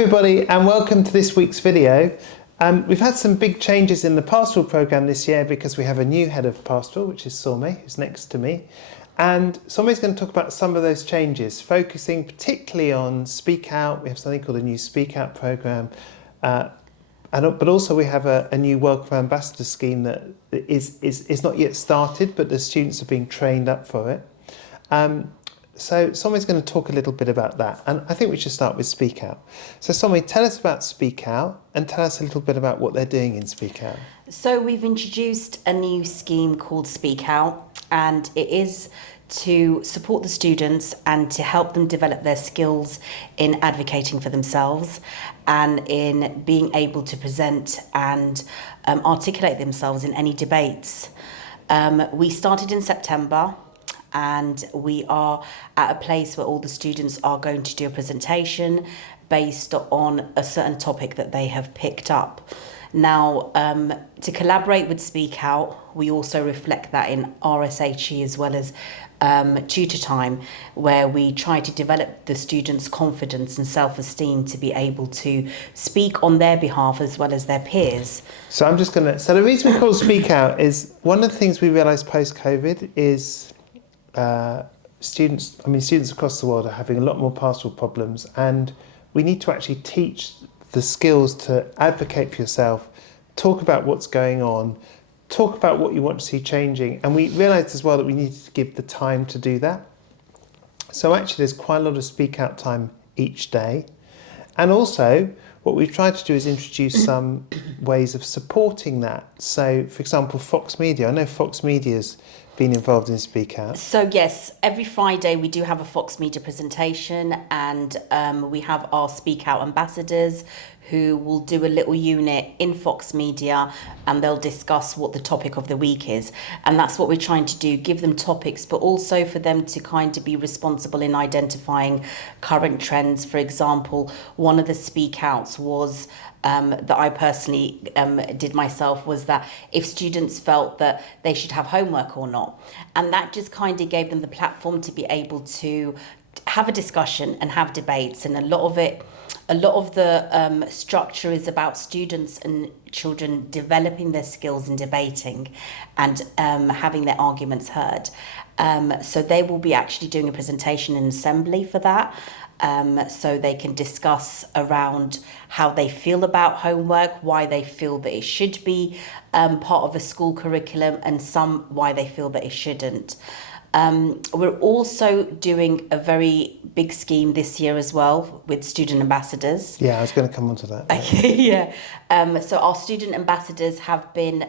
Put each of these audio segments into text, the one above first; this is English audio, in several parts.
everybody, and welcome to this week's video. We've had some big changes in the Pastoral programme this year because we have a new head of Pastoral, which is Sorme, who's next to me. And Sorme's going to talk about some of those changes, focusing particularly on Speak Out. We have something called a new Speak Out programme. But also we have a new Welcome Ambassador scheme that is not yet started, but the students are being trained up for it. So Somi's going to talk a little bit about that, and I think we should start with Speak Out. So Somi, tell us about Speak Out and tell us a little bit about what they're doing in Speak Out. So we've introduced a new scheme called Speak Out, and it is to support the students and to help them develop their skills in advocating for themselves and in being able to present and articulate themselves in any debates. We started in September, and we are at a place where all the students are going to do a presentation based on a certain topic that they have picked up. Now, to collaborate with Speak Out, we also reflect that in RSHE as well as tutor time, where we try to develop the students' confidence and self-esteem to be able to speak on their behalf as well as their peers. So the reason we call Speak Out is one of the things we realised post-COVID is students across the world are having a lot more pastoral problems, and we need to actually teach the skills to advocate for yourself, talk about what's going on, talk about what you want to see changing, and we realised as well that we needed to give the time to do that. So actually there's quite a lot of Speak Out time each day, and also what we've tried to do is introduce some ways of supporting that. So for example, Fox Media, I know Fox Media's been involved in Speak Out. So yes, every Friday we do have a Fox Media presentation, and we have our Speak Out ambassadors who will do a little unit in Fox Media, and they'll discuss what the topic of the week is. And that's what we're trying to do, give them topics, but also for them to kind of be responsible in identifying current trends. For example, one of the Speak Outs was that I personally did myself, was that if students felt that they should have homework or not. And that just kind of gave them the platform to be able to have a discussion and have debates. And a lot of the structure is about students and children developing their skills in debating and having their arguments heard. So they will be actually doing a presentation in assembly for that. So they can discuss around how they feel about homework, why they feel that it should be part of a school curriculum, and some why they feel that it shouldn't. We're also doing a very big scheme this year as well with student ambassadors. Yeah, I was going to come on to that. Okay, yeah. So our student ambassadors have been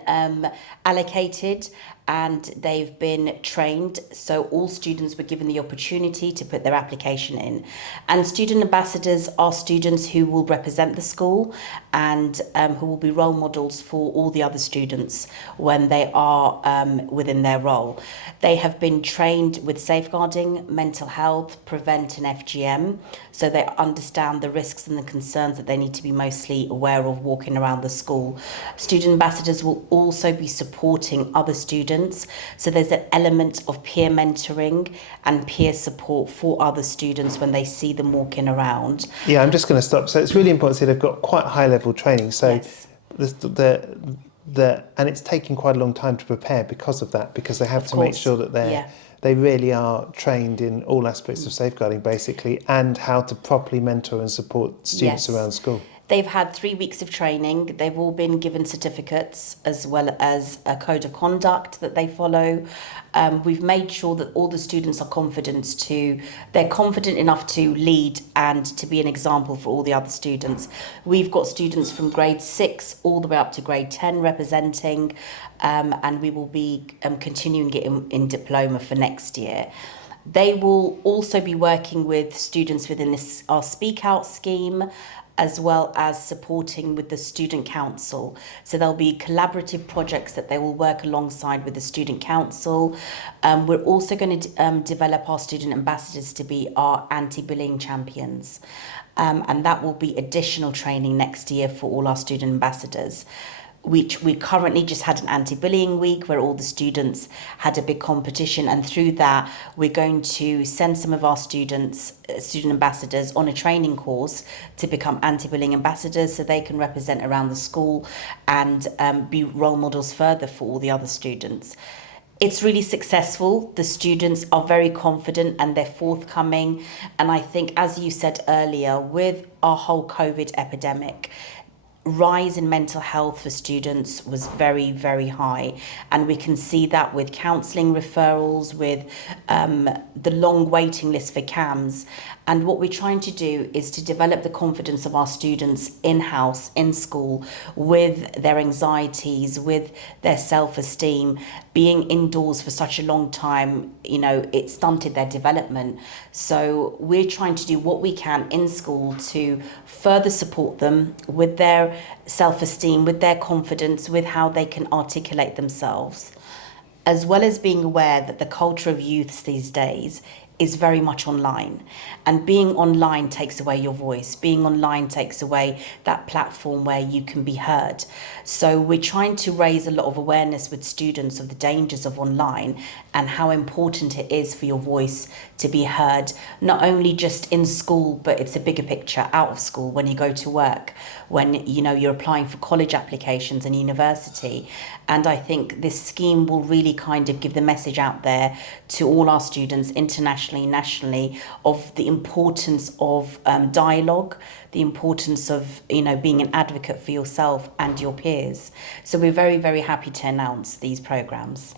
allocated and they've been trained. So all students were given the opportunity to put their application in. And student ambassadors are students who will represent the school and who will be role models for all the other students when they are within their role. They have been trained with safeguarding, mental health, prevent and FGM, so they understand the risks and the concerns that they need to be mostly aware of walking around the school. Student ambassadors will also be supporting other students, so there's an element of peer mentoring and peer support for other students when they see them walking around. Yeah, I'm just going to stop. So it's really important to say they've got quite high level training. So yes. And it's taking quite a long time to prepare because of that, because they have to make sure that they really are trained in all aspects of safeguarding, basically, and how to properly mentor and support students around school. They've had 3 weeks of training. They've all been given certificates as well as a code of conduct that they follow. We've made sure that all the students are they're confident enough to lead and to be an example for all the other students. We've got students from grade 6 all the way up to grade 10 representing, and we will be continuing it in diploma for next year. They will also be working with students within our Speak Out scheme, as well as supporting with the student council. So there'll be collaborative projects that they will work alongside with the student council. We're also going to develop our student ambassadors to be our anti-bullying champions. And that will be additional training next year for all our student ambassadors. which we currently just had an anti-bullying week where all the students had a big competition, and through that we're going to send some of our students, student ambassadors, on a training course to become anti-bullying ambassadors so they can represent around the school and be role models further for all the other students. It's really successful. The students are very confident and they're forthcoming. And I think, as you said earlier, with our whole COVID epidemic, rise in mental health for students was very, very high. And we can see that with counselling referrals, with the long waiting list for CAMS. And what we're trying to do is to develop the confidence of our students in-house, in school, with their anxieties, with their self-esteem. Being indoors for such a long time, you know, it stunted their development. So we're trying to do what we can in school to further support them with their self-esteem, with their confidence, with how they can articulate themselves, as well as being aware that the culture of youths these days is very much online, and being online takes away your voice. Being online takes away that platform where you can be heard. So we're trying to raise a lot of awareness with students of the dangers of online and how important it is for your voice to be heard, not only just in school, but it's a bigger picture out of school, when you go to work, when you know you're applying for college applications and university. And I think this scheme will really kind of give the message out there to all our students, internationally, nationally, of the importance of dialogue, the importance of, you know, being an advocate for yourself and your peers. So we're very, very happy to announce these programs.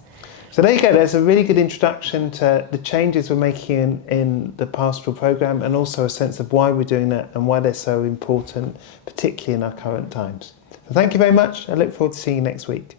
So there you go, there's a really good introduction to the changes we're making in the Pastoral programme, and also a sense of why we're doing that and why they're so important, particularly in our current times. So thank you very much. I look forward to seeing you next week.